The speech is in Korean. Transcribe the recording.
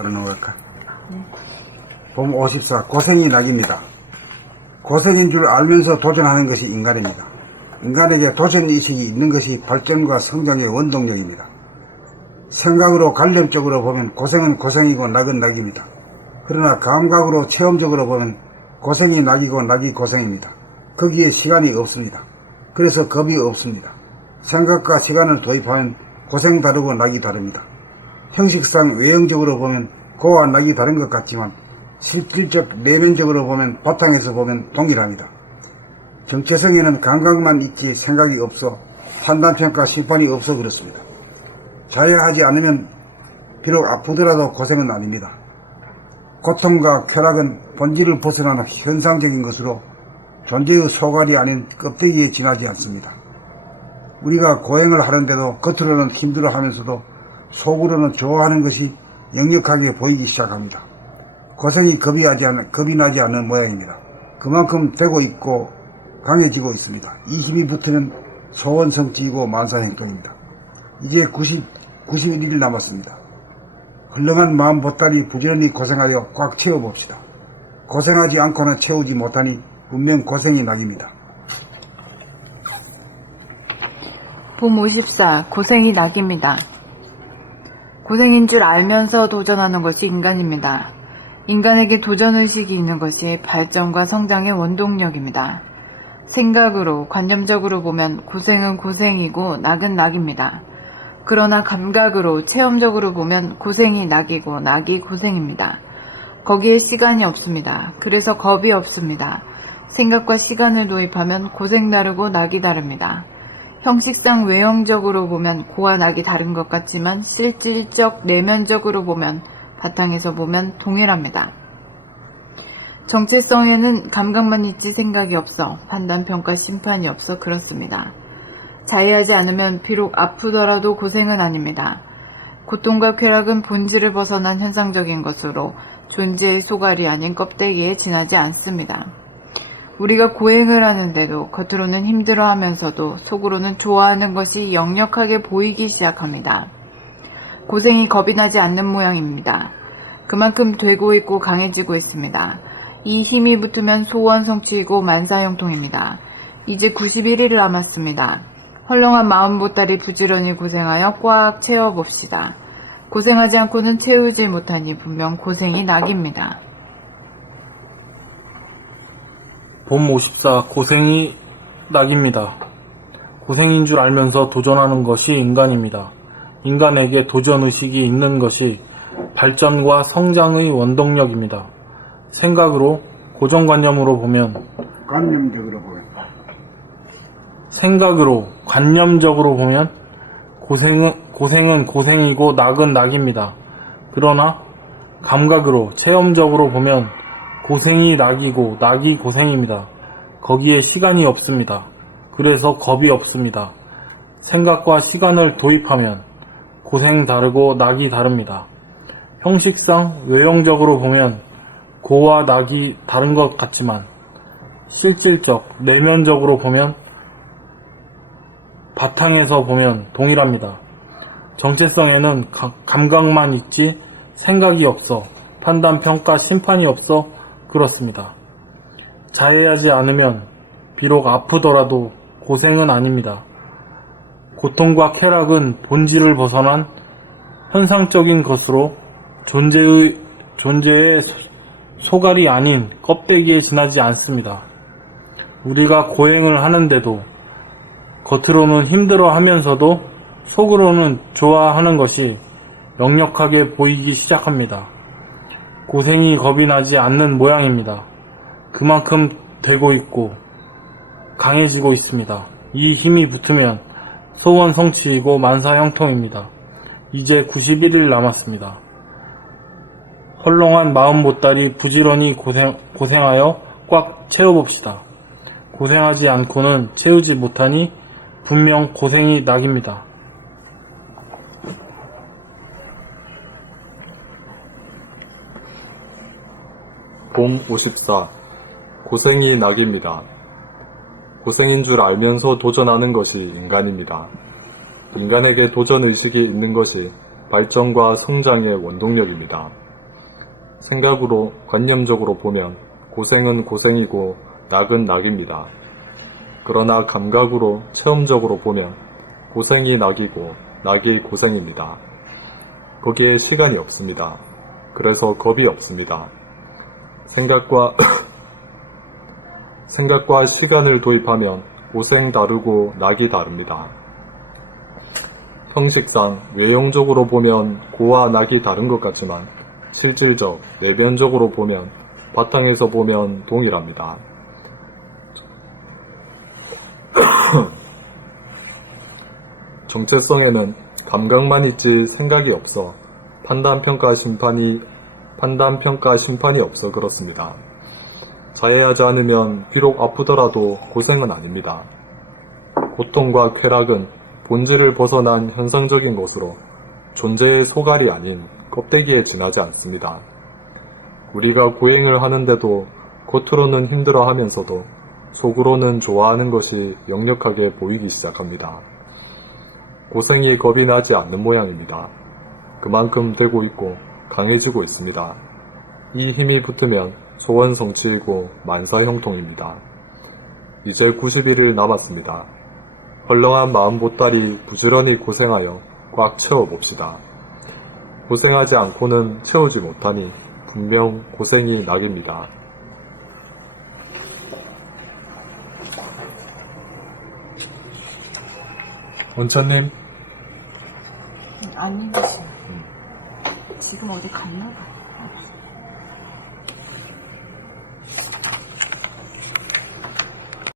그러는 걸까? 봄 54 고생이 낙입니다. 고생인 줄 알면서 도전하는 것이 인간입니다. 인간에게 도전의식이 있는 것이 발전과 성장의 원동력입니다. 생각으로 관념적으로 보면 고생은 고생이고 낙은 낙입니다. 그러나 감각으로 체험적으로 보면 고생이 낙이고 낙이 고생입니다. 거기에 시간이 없습니다. 그래서 겁이 없습니다. 생각과 시간을 도입하면 고생 다르고 낙이 다릅니다. 형식상 외형적으로 보면 고와 낙이 다른 것 같지만 실질적 내면적으로 보면 바탕에서 보면 동일합니다. 정체성에는 감각만 있지 생각이 없어 판단평가 심판이 없어 그렇습니다. 자해하지 않으면 비록 아프더라도 고생은 아닙니다. 고통과 쾌락은 본질을 벗어나는 현상적인 것으로 존재의 소갈이 아닌 껍데기에 지나지 않습니다. 우리가 고행을 하는데도 겉으로는 힘들어하면서도 속으로는 좋아하는 것이 역력하게 보이기 시작합니다. 고생이 겁이 나지 않는 모양입니다. 그만큼 되고 있고 강해지고 있습니다. 이 힘이 붙으면 소원성취이고 만사형통입니다. 이제 91일 남았습니다. 헐렁한 마음 보따리 부지런히 고생하여 꽉 채워봅시다. 고생하지 않고는 채우지 못하니 분명 고생이 낙입니다. 봄 54 고생이 낙입니다. 고생인 줄 알면서 도전하는 것이 인간입니다. 인간에게 도전의식이 있는 것이 발전과 성장의 원동력입니다. 생각으로, 관념적으로 보면 고생은 고생이고 낙은 낙입니다. 그러나 감각으로, 체험적으로 보면 고생이 낙이고 낙이 고생입니다. 거기에 시간이 없습니다. 그래서 겁이 없습니다. 생각과 시간을 도입하면 고생 다르고 낙이 다릅니다. 형식상 외형적으로 보면 고와 낙이 다른 것 같지만 실질적 내면적으로 보면 바탕에서 보면 동일합니다. 정체성에는 감각만 있지 생각이 없어 판단, 평가, 심판이 없어 그렇습니다. 자해하지 않으면 비록 아프더라도 고생은 아닙니다. 고통과 쾌락은 본질을 벗어난 현상적인 것으로 존재의 소갈이 아닌 껍데기에 지나지 않습니다. 우리가 고행을 하는데도 겉으로는 힘들어하면서도 속으로는 좋아하는 것이 역력하게 보이기 시작합니다. 고생이 겁이 나지 않는 모양입니다. 그만큼 되고 있고 강해지고 있습니다. 이 힘이 붙으면 소원 성취이고 만사형통입니다. 이제 91일 남았습니다. 헐렁한 마음 보따리 부지런히 고생하여 꽉 채워봅시다. 고생하지 않고는 채우지 못하니 분명 고생이 낙입니다. 봄 54 고생이 낙입니다. 고생인 줄 알면서 도전하는 것이 인간입니다. 인간에게 도전의식이 있는 것이 발전과 성장의 원동력입니다. 생각으로, 고정관념으로 보면 생각으로, 관념적으로 보면 고생은 고생이고 낙은 낙입니다. 그러나 감각으로, 체험적으로 보면 고생이 낙이고 낙이 고생입니다. 거기에 시간이 없습니다. 그래서 겁이 없습니다. 생각과 시간을 도입하면 고생 다르고 낙이 다릅니다. 형식상 외형적으로 보면 고와 낙이 다른 것 같지만 실질적 내면적으로 보면 바탕에서 보면 동일합니다. 정체성에는 감각만 있지 생각이 없어 판단, 평가, 심판이 없어 그렇습니다. 자해하지 않으면 비록 아프더라도 고생은 아닙니다. 고통과 쾌락은 본질을 벗어난 현상적인 것으로 존재의 소갈이 아닌 껍데기에 지나지 않습니다. 우리가 고행을 하는데도 겉으로는 힘들어하면서도 속으로는 좋아하는 것이 역력하게 보이기 시작합니다. 고생이 겁이 나지 않는 모양입니다. 그만큼 되고 있고 강해지고 있습니다. 이 힘이 붙으면 소원 성취이고 만사형통입니다. 이제 91일 남았습니다. 헐렁한 마음 보따리 부지런히 고생하여 꽉 채워봅시다. 고생하지 않고는 채우지 못하니 분명 고생이 낙입니다. 봄 54 고생이 낙입니다. 고생인 줄 알면서 도전하는 것이 인간입니다. 인간에게 도전의식이 있는 것이 발전과 성장의 원동력입니다. 생각으로 관념적으로 보면 고생은 고생이고 낙은 낙입니다. 그러나 감각으로 체험적으로 보면 고생이 낙이고 낙이 고생입니다. 거기에 시간이 없습니다. 그래서 겁이 없습니다. 생각과 시간을 도입하면 고생 다르고 낙이 다릅니다. 형식상 외형적으로 보면 고와 낙이 다른 것 같지만 실질적 내면적으로 보면 바탕에서 보면 동일합니다. 정체성에는 감각만 있지 생각이 없어 판단평가 심판이 없어 그렇습니다. 자해하지 않으면 비록 아프더라도 고생은 아닙니다. 고통과 쾌락은 본질을 벗어난 현상적인 것으로 존재의 소갈이 아닌 껍데기에 지나지 않습니다. 우리가 고행을 하는데도 겉으로는 힘들어하면서도 속으로는 좋아하는 것이 역력하게 보이기 시작합니다. 고생이 겁이 나지 않는 모양입니다. 그만큼 되고 있고 강해지고 있습니다. 이 힘이 붙으면 소원 성취이고 만사 형통입니다. 이제 90일을 남았습니다. 헐렁한 마음 보따리 부지런히 고생하여 꽉 채워봅시다. 고생하지 않고는 채우지 못하니 분명 고생이 낙입니다. 원천님, 아니, 지금 어디 갔나 봐요.